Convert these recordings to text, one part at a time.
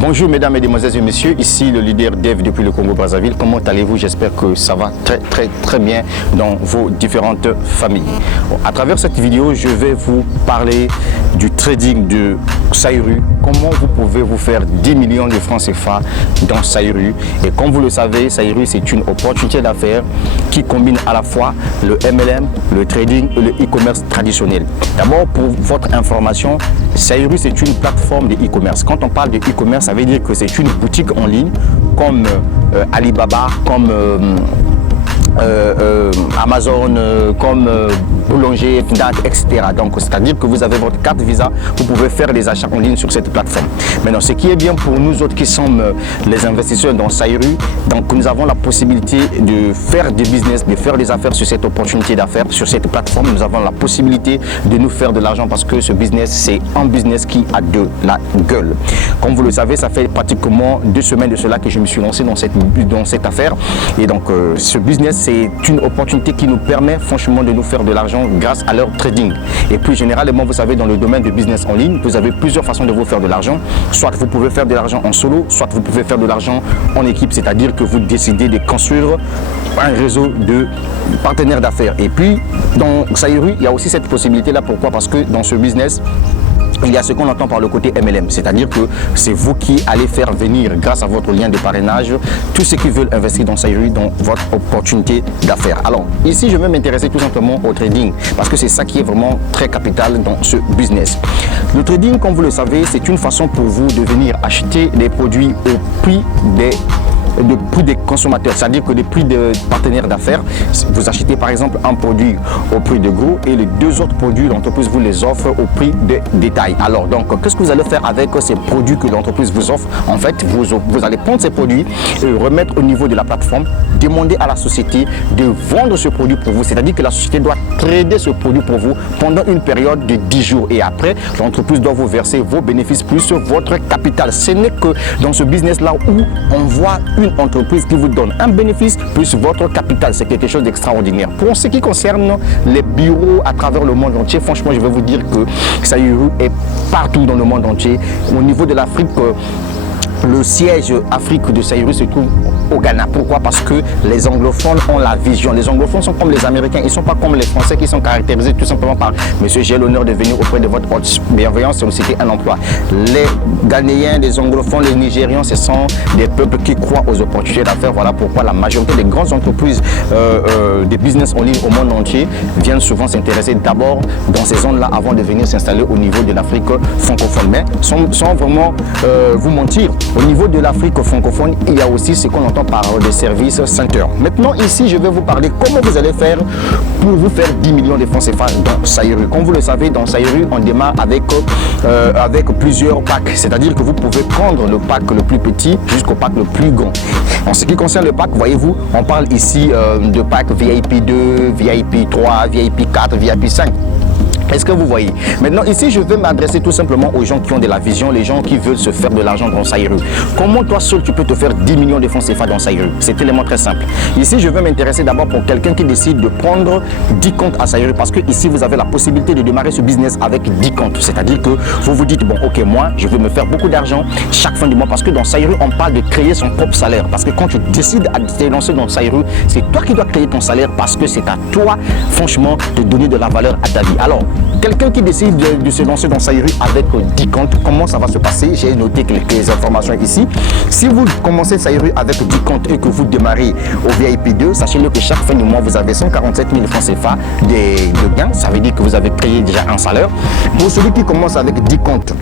Bonjour mesdames, mesdemoiselles et messieurs, ici le leader Dev depuis le Congo-Brazzaville. Comment allez-vous? J'espère que ça va très bien dans vos différentes familles. Bon, à travers cette vidéo, je vais vous parler du trading de Sairu. Comment vous pouvez vous faire 10 millions de francs CFA dans Sairu. Et comme vous le savez, Sairu c'est une opportunité d'affaires qui combine à la fois le MLM, le trading et le e-commerce traditionnel. D'abord, pour votre information, Sairu c'est une plateforme de e-commerce. Quand on parle de e-commerce, ça veut dire que c'est une boutique en ligne comme Alibaba, comme Amazon, comme Boulanger, Fnac, etc. Donc, c'est-à-dire que vous avez votre carte Visa, vous pouvez faire des achats en ligne sur cette plateforme. Maintenant, ce qui est bien pour nous autres qui sommes les investisseurs dans Sairu, donc nous avons la possibilité de faire des business, de faire des affaires sur cette opportunité d'affaires, sur cette plateforme. Nous avons la possibilité de nous faire de l'argent parce que ce business, c'est un business qui a de la gueule. Comme vous le savez, ça fait pratiquement 2 semaines de cela que je me suis lancé dans cette affaire. Et donc, ce business, c'est une opportunité qui nous permet franchement de nous faire de l'argent grâce à leur trading. Et puis généralement, vous savez, dans le domaine du business en ligne, vous avez plusieurs façons de vous faire de l'argent. Soit vous pouvez faire de l'argent en solo, soit vous pouvez faire de l'argent en équipe, c'est-à-dire que vous décidez de construire un réseau de partenaires d'affaires. Et puis dans Sairu, il y a aussi cette possibilité-là. Pourquoi? Parce que dans ce business, il y a ce qu'on entend par le côté MLM, c'est-à-dire que c'est vous qui allez faire venir, grâce à votre lien de parrainage, tous ceux qui veulent investir dans Sairu, dans votre opportunité d'affaires. Alors, ici, je vais m'intéresser tout simplement au trading, parce que c'est ça qui est vraiment très capital dans ce business. Le trading, comme vous le savez, c'est une façon pour vous de venir acheter des produits au prix des consommateurs, c'est-à-dire que les prix de partenaires d'affaires, vous achetez par exemple un produit au prix de gros et les 2 autres produits, l'entreprise vous les offre au prix de détail. Alors donc, qu'est-ce que vous allez faire avec ces produits que l'entreprise vous offre? En fait, vous allez prendre ces produits et remettre au niveau de la plateforme, demander à la société de vendre ce produit pour vous, c'est-à-dire que la société doit trader ce produit pour vous pendant une période de 10 jours et après, l'entreprise doit vous verser vos bénéfices plus votre capital. Ce n'est que dans ce business-là où on voit une entreprise qui vous donne un bénéfice plus votre capital. C'est quelque chose d'extraordinaire. Pour ce qui concerne les bureaux à travers le monde entier, franchement, je vais vous dire que Sairu est partout dans le monde entier. Au niveau de l'Afrique, le siège Afrique de Sairu se trouve au Ghana. Pourquoi? Parce que les anglophones ont la vision. Les anglophones sont comme les Américains, ils ne sont pas comme les Français qui sont caractérisés tout simplement par Monsieur, j'ai l'honneur de venir auprès de votre haute bienveillance solliciter un emploi. Les Ghanéens, les anglophones, les Nigérians, ce sont des peuples qui croient aux opportunités d'affaires. Voilà pourquoi la majorité des grandes entreprises des business en ligne au monde entier viennent souvent s'intéresser d'abord dans ces zones-là avant de venir s'installer au niveau de l'Afrique francophone. Mais sans vraiment vous mentir, au niveau de l'Afrique francophone, il y a aussi ce qu'on entend par des services centers. Maintenant, ici, je vais vous parler comment vous allez faire pour vous faire 10 millions de francs CFA dans Sairu. Comme vous le savez, dans Sairu, on démarre avec plusieurs packs. C'est-à-dire que vous pouvez prendre le pack le plus petit jusqu'au pack le plus grand. En ce qui concerne le pack, voyez-vous, on parle ici de pack VIP 2, VIP 3, VIP 4, VIP 5. Est-ce que vous voyez? Maintenant, ici, je vais m'adresser tout simplement aux gens qui ont de la vision, les gens qui veulent se faire de l'argent dans Sairu. Comment toi seul, tu peux te faire 10 millions de francs CFA dans Sairu? C'est tellement très simple. Ici, je vais m'intéresser d'abord pour quelqu'un qui décide de prendre 10 comptes à Sairu parce que ici, vous avez la possibilité de démarrer ce business avec 10 comptes. C'est-à-dire que vous vous dites, bon, ok, moi, je veux me faire beaucoup d'argent chaque fin du mois parce que dans Sairu, on parle de créer son propre salaire. Parce que quand tu décides à te lancer dans Sairu, c'est toi qui dois créer ton salaire parce que c'est à toi, franchement, de donner de la valeur à ta vie. Alors, quelqu'un qui décide de se lancer dans Sairu avec 10 comptes, comment ça va se passer? J'ai noté quelques informations ici. Si vous commencez Sairu avec 10 comptes et que vous démarrez au VIP 2, sachez-le que chaque fin du mois, vous avez 147 000 francs CFA de gains. Ça veut dire que vous avez créé déjà un salaire. Pour celui qui commence avec 10 comptes,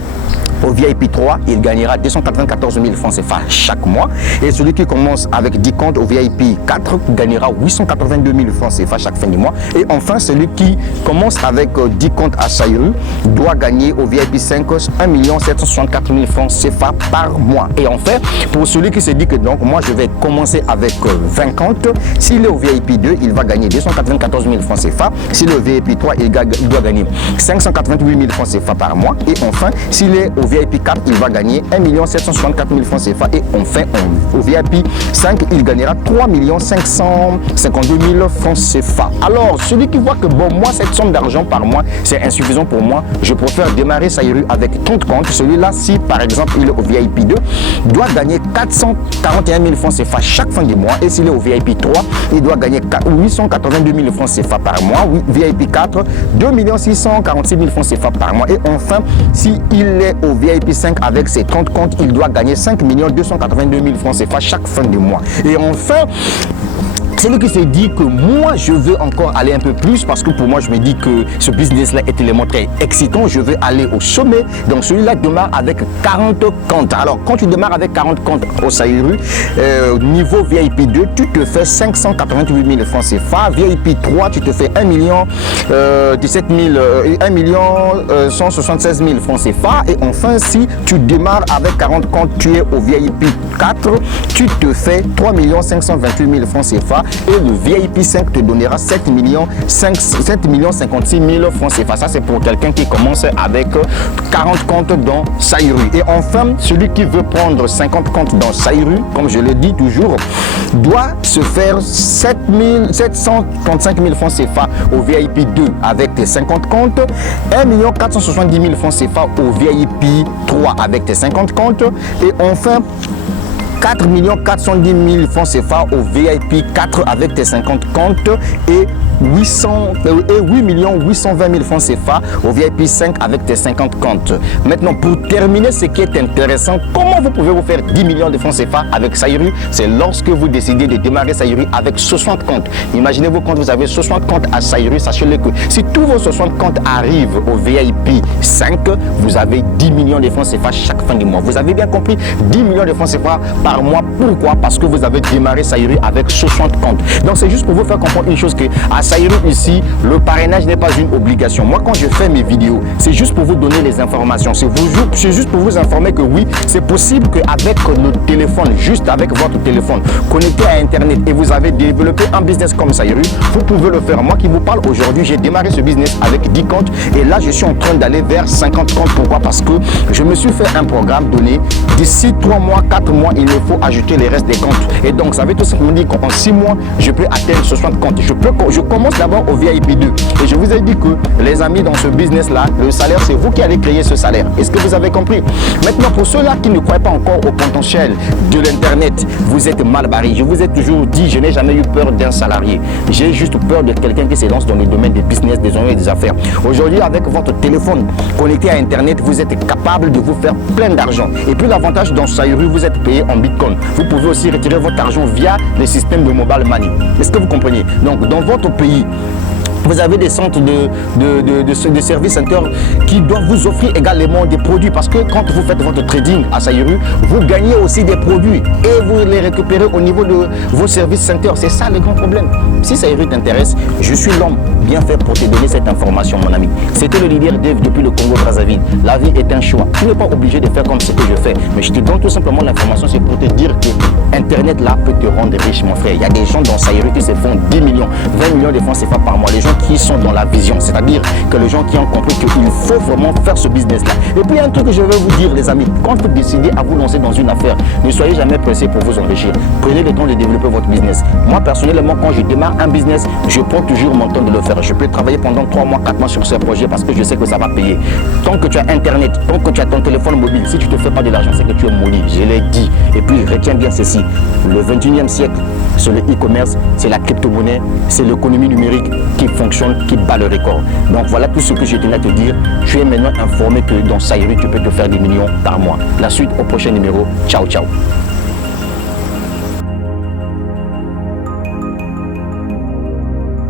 au VIP 3, il gagnera 294 000 francs CFA chaque mois. Et celui qui commence avec 10 comptes au VIP 4 gagnera 882 000 francs CFA chaque fin du mois. Et enfin, celui qui commence avec 10 comptes à Sairu doit gagner au VIP 5 1 764 000 francs CFA par mois. Et enfin, pour celui qui se dit que donc moi je vais commencer avec 20 comptes, s'il est au VIP 2, il va gagner 294 000 francs CFA. S'il est au VIP 3, il doit gagner 588 000 francs CFA par mois. Et enfin, s'il est au au VIP 4, il va gagner 1 764 000 francs CFA. Et enfin, au VIP 5, il gagnera 3 552 000 francs CFA. Alors, celui qui voit que bon, moi, cette somme d'argent par mois, c'est insuffisant pour moi, je préfère démarrer Sairu avec 30 comptes. Celui-là, si par exemple il est au VIP 2, doit gagner 441 000 francs CFA chaque fin du mois. Et s'il est au VIP 3, il doit gagner 882 000 francs CFA par mois. Oui, VIP 4, 2 646 000 francs CFA par mois. Et enfin, s'il est au VIP 5 avec ses 30 comptes, il doit gagner 5 282 000 francs CFA chaque fin du mois. Et enfin, c'est lui qui s'est dit que moi je veux encore aller un peu plus parce que pour moi je me dis que ce business là est élémentaire très excitant, je veux aller au sommet. Donc celui-là démarre avec 40 comptes. Alors quand tu démarres avec 40 comptes au Sairu, niveau VIP 2 tu te fais 588 000 francs CFA, VIP 3 tu te fais 1 176 000 francs CFA. Et enfin si tu démarres avec 40 comptes, tu es au VIP 4, tu te fais 3 528 000 francs CFA. Et le VIP 5 te donnera 7 56 000 francs CFA. Ça, c'est pour quelqu'un qui commence avec 40 comptes dans Sairu. Et enfin, celui qui veut prendre 50 comptes dans Sairu, comme je le dis toujours, doit se faire 735 000 francs CFA au VIP 2 avec tes 50 comptes, 1 470 000 francs CFA au VIP 3 avec tes 50 comptes. Et enfin, 4 410 000 francs CFA au VIP 4 avec tes 50 comptes et 8 820 000 francs CFA au VIP 5 avec tes 50 comptes. Maintenant, pour terminer, ce qui est intéressant, comment vous pouvez vous faire 10 millions de francs CFA avec Sairu? C'est lorsque vous décidez de démarrer Sairu avec 60 comptes. Imaginez-vous quand vous avez 60 comptes à Sairu, sachez-le que si tous vos 60 comptes arrivent au VIP 5, vous avez 10 millions de francs CFA chaque fin du mois. Vous avez bien compris, 10 millions de francs CFA par mois. Pourquoi? Parce que vous avez démarré Sairu avec 60 comptes. Donc c'est juste pour vous faire comprendre une chose, que à Sairu ici, le parrainage n'est pas une obligation. Moi quand je fais mes vidéos, c'est juste pour vous donner les informations. C'est juste pour vous informer que oui, c'est possible qu'avec notre téléphone, juste avec votre téléphone connecté à internet, et vous avez développé un business comme Sairu, vous pouvez le faire. Moi qui vous parle aujourd'hui, j'ai démarré ce business avec 10 comptes et là je suis en train d'aller vers 50 comptes. Pourquoi? Parce que je me suis fait un programme donné. D'ici 3 mois, 4 mois, il me faut ajouter les restes des comptes. Et donc ça veut tout simplement dire qu'en 6 mois, je peux atteindre 60 comptes. Je commence d'abord au VIP 2. Et je vous ai dit que les amis, dans ce business là, le salaire, c'est vous qui allez créer ce salaire. Est-ce que vous avez compris? Maintenant, pour ceux-là qui ne croient pas encore au potentiel de l'internet, vous êtes mal barré. Je vous ai toujours dit, je n'ai jamais eu peur d'un salarié. J'ai juste peur de quelqu'un qui se lance dans le domaine des business, des oeuvres et des affaires. Aujourd'hui, avec votre téléphone connecté à internet, vous êtes capable de vous faire plein d'argent. Et puis l'avantage dans Sairu, vous êtes payé en Bitcoin. Vous pouvez aussi retirer votre argent via le système de mobile money. Est-ce que vous comprenez? Donc dans votre pays, vous avez des centres de service center qui doivent vous offrir également des produits, parce que quand vous faites votre trading à Sairu, vous gagnez aussi des produits et vous les récupérez au niveau de vos services centers. C'est ça le grand problème. Si Sairu t'intéresse, je suis l'homme bien fait pour te donner cette information, mon ami. C'était le leader Dave depuis le Congo-Brazzaville. La vie est un choix. Tu n'es pas obligé de faire comme ce que je fais, mais je te donne tout simplement l'information, c'est pour te dire que Internet là peut te rendre riche, mon frère. Il y a des gens dans Sairu qui se font 10 millions, 20 millions de francs CFA par mois. Les gens qui sont dans la vision, c'est-à-dire que les gens qui ont compris qu'il faut vraiment faire ce business-là. Et puis, un truc que je vais vous dire, les amis, quand vous décidez à vous lancer dans une affaire, ne soyez jamais pressé pour vous enrichir. Prenez le temps de développer votre business. Moi, personnellement, quand je démarre un business, je prends toujours mon temps de le faire. Je peux travailler pendant 3 mois, 4 mois sur ce projet parce que je sais que ça va payer. Tant que tu as Internet, tant que tu as ton téléphone mobile, si tu ne te fais pas de l'argent, c'est que tu es maudit. Je l'ai dit. Et puis, retiens bien ceci. Le 21e siècle, c'est le e-commerce, c'est la crypto-monnaie, c'est l'économie numérique qui fonctionne, qui bat le record. Donc voilà tout ce que je tenais à te dire. Tu es maintenant informé que dans Sairu, tu peux te faire des millions par mois. La suite au prochain numéro. Ciao, ciao.